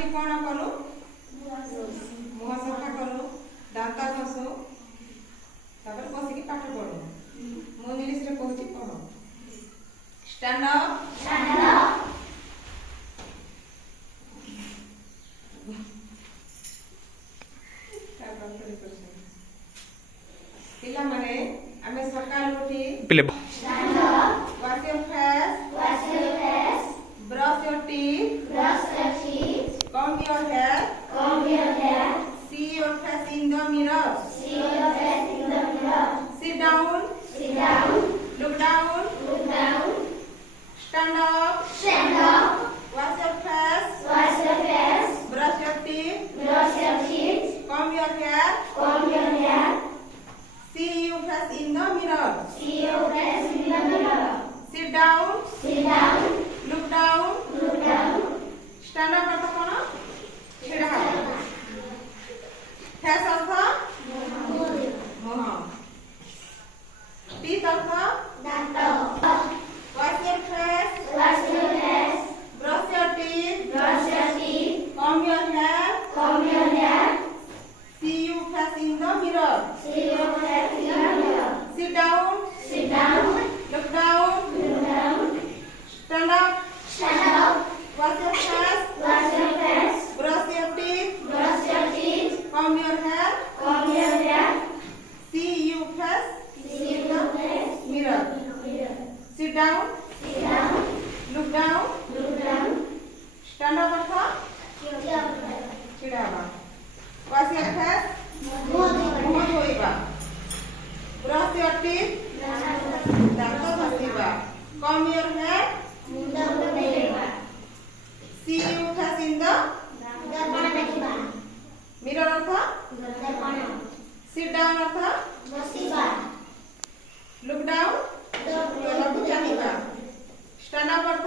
उठी कौन करू मुह सफा करू दांत घसू तापर बसिकी पाठ पढ़ू मु इंग्लिश रे कहूची पढ़ स्टैंड अप पिला माने आमे सकाळ उठी पिले wash your face brush your teeth comb your hair see your face in the mirror sit down look down stand up wash your face brush your teeth comb your hair see your face in the mirror sit down look down stand up earth cone छिड़ा face अर्थ मुह teeth earth wash your face brush your teeth comb your hair see your face in the mirror sit down look down stand up wash your face brush your teeth comb your hair see your face in the mirror sit down look down stand up earth छिड़ा wash your face मुह धोइबा brush your teeth दांत घसीबा comb your hair see your face in the mirror earth sit down earth look down तलकु चाहिबा stand up अर्थ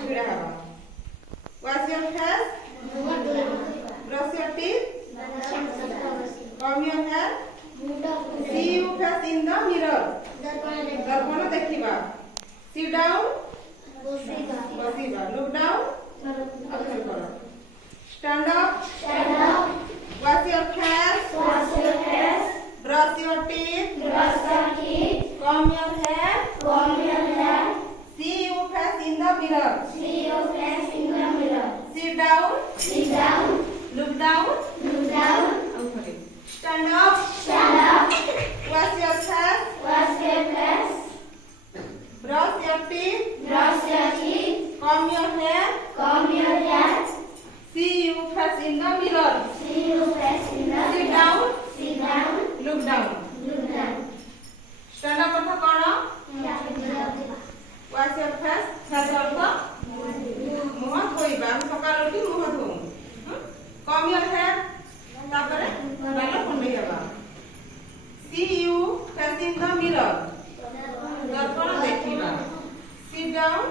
छिड़ा हबा wash your face brush your teeth comb your hair see your face in the mirror दर्पण देखिबा sit down बसिबा look down अक्षर करो stand up wash your face brush your teeth comb your hair see your face in the mirror sit down look down stand up wash your face brush your teeth comb your hair see your face in the mirror sit down look down stand up earth cone wash your face face अर्थ मुह धोइबा सकाळ उठी मुह धोऊ comb your hair तापरे बाल कुंडई हबा see you face in the mirror दर्पण देखिबा sit down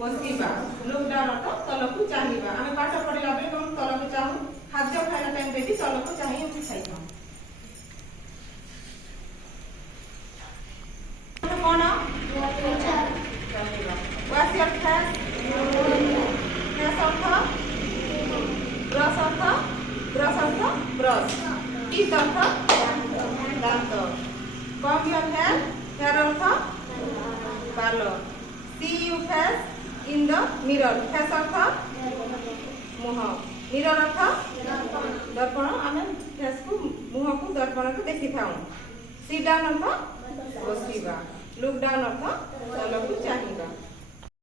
बसिबा look down अर्थ तलकु चाहिबा आमे पाठ पढिला बेले हम तलकु चाहू खाद्य खाइला टाइम रे भी तलकु चाहि उठी खाइबा कोन wash your face face earth brush teeth अर्थ दांत comb your hair अर्थ बाल see your face in the mirror face अर्थ मुह mirror अर्थ दर्पण आमे face को मुह को दर्पण को देखि थाउ sit down अर्थ बसिबा look down अर्थ तलकु चाहिबा